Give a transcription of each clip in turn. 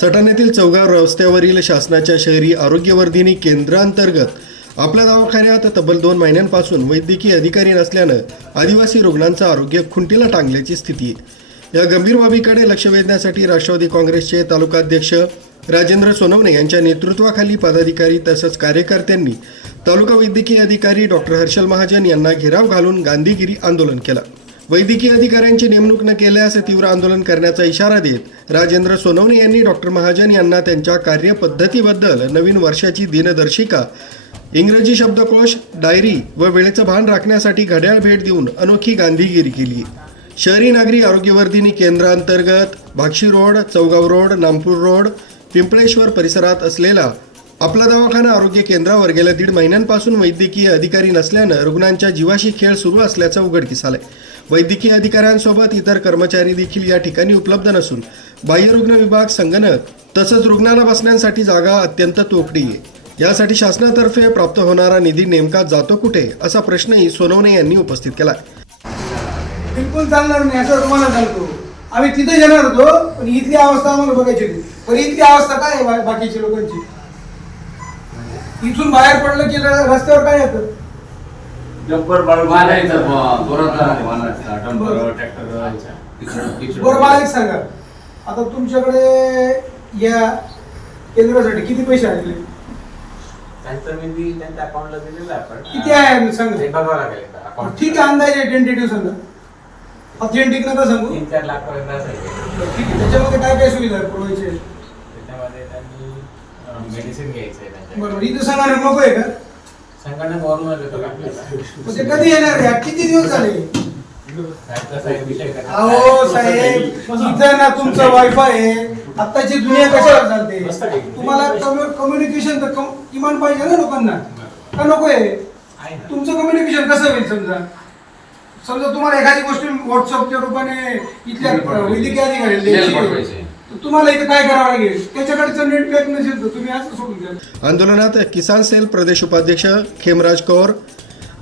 सटाण्यातील चौगाव रस्त्यावरील शासनाच्या शहरी आरोग्यवर्धिनी केंद्रांतर्गत आपल्या दवाखान्यात तब्बल दोन महिन्यांपासून वैद्यकीय अधिकारी नसल्यानं आदिवासी रुग्णांचं आरोग्य खुंटीला टांगल्याची स्थिती. आहे या गंभीर बाबीकडे लक्ष वेधण्यासाठी राष्ट्रवादी काँग्रेसचे तालुकाध्यक्ष राजेंद्र सोनवणे यांच्या नेतृत्वाखाली पदाधिकारी तसंच कार्यकर्त्यांनी तालुका वैद्यकीय अधिकारी डॉक्टर हर्षल महाजन यांना घेराव घालून गांधीगिरी आंदोलन केलं. वैद्यकीय अधिकाऱ्यांची नेमणूक न केल्यास तीव्र आंदोलन करण्याचा इशारा देत राजेंद्र सोनवणे यांनी डॉक्टर महाजन यांना त्यांच्या कार्यपद्धतीबद्दल नवीन वर्षाची दिनदर्शिका इंग्रजी शब्दकोश डायरी व वेळेचं भान राखण्यासाठी घड्याळ भेट देऊन अनोखी गांधीगिरी केली. शहरी नागरी आरोग्यवर्धिनी केंद्रांतर्गत Bhakshi road Chaugaon road Nampur road Pimpaleshwar परिसरात असलेला आपला दवाखाना आरोग्य केंद्रावर गेल्या दीड महिन्यांपासून वैद्यकीय अधिकारी नसल्यानं रुग्णांच्या जीवाशी खेळ सुरू असल्याचं उघडकीस आलंय. वैद्यकीय अधिकाऱ्यांसोबत इतर कर्मचारी देखील या ठिकाणी उपलब्ध नसून बाह्यरुग्ण विभाग संगणक तसंच रुग्णाला बसण्यासाठी जागा अत्यंत तोकडी आहे यासाठी शासनातर्फे प्राप्त होणारा निधी नेमका जातो कुठे? असा प्रश्नही सोनवणे यांनी उपस्थित केला बिलकुल चालणार नाही असं तुम्हाला सांगतो. आम्ही तिथे येणार होतो पण इथली अवस्था आम्हाला बघायची होती. पण इथली अवस्था काय आहे बा- बाकीच्या लोकांची? इथून बाहेर पडलं की र- रस्त्यावर काय येतं? जब्बर बाळू वालायचं बुवा, जोरात वालायचं. Dumper, tractor. बरं. मला एक सांगा. आता तुमच्याकडे या केंद्रासाठी किती पैसे आलेले त्यांचं मी ती त्यांच्या अकाउंटला दिलेलं आहे आपण किती आहे सांगा. बघावं लागेल. ठीक आहे अंदाजे टेंटेटिव्ह सांगा. ऑथेंटिक नका सांगू. तीन चार लाख पर्यंत असेल ठीक आहे. त्याच्यामध्ये काय काय सुविधा आहे पुरवायचे? त्याच्यामध्ये त्यांनी मेडिसिन घ्यायचं आहे बरोबर इथं सांगणार नको आहे का? संगणक वरूनच येतो का? ते कधी येणार आहे? किती दिवस झाले? साहेब तसा एक विषय करा. अहो साहेब इथं ना तुमचं वायफाय आहे. आत्ताची दुनिया कशावर चालते? तुम्हाला कम्युनिकेशन तर कम- किमान पाहिजे ना लोकांना. का नको आहे? आहे ना. तुमचं कम्युनिकेशन कसं होईल समजा? समजा तुम्हाला एखादी गोष्ट व्हॉट्सअपच्या रूपाने इथल्या वैद्यकीय अधिकाऱ्याला द्यायची तुम्हाला इथे काय करावं लागेल? त्याच्याकडचं नेट पॅक नसेल तर तुम्ही असं सोडून द्या. आंदोलनात किसान सेल प्रदेश उपाध्यक्ष खेमराज कौर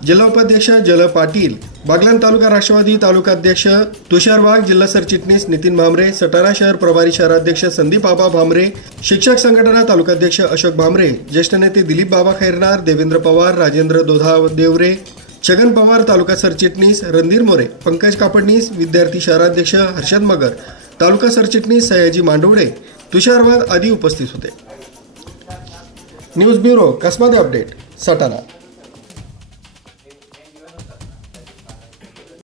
जिल्हा उपाध्यक्ष जल पाटील बागलान तालुका राष्ट्रवादी तालुकाध्यक्ष तुषार वाघ जिल्हा सरचिटणीस नितीन भामरे सटाणा शहर प्रभारी शहराध्यक्ष संदीप बाबा भामरे शिक्षक संघटना तालुकाध्यक्ष अशोक भामरे ज्येष्ठ नेते दिलीप बाबा खैरनार देवेंद्र पवार राजेंद्र दोधा देवरे छगन पवार तालुका सरचिटणीस रणधीर मोरे पंकज कापडणीस विद्यार्थी शहराध्यक्ष हर्षद मगर तालुका सरचिटणीस सयाजी मांडवडे तुषारवाद आदी उपस्थित होते. News bureau Kasmade update Satana.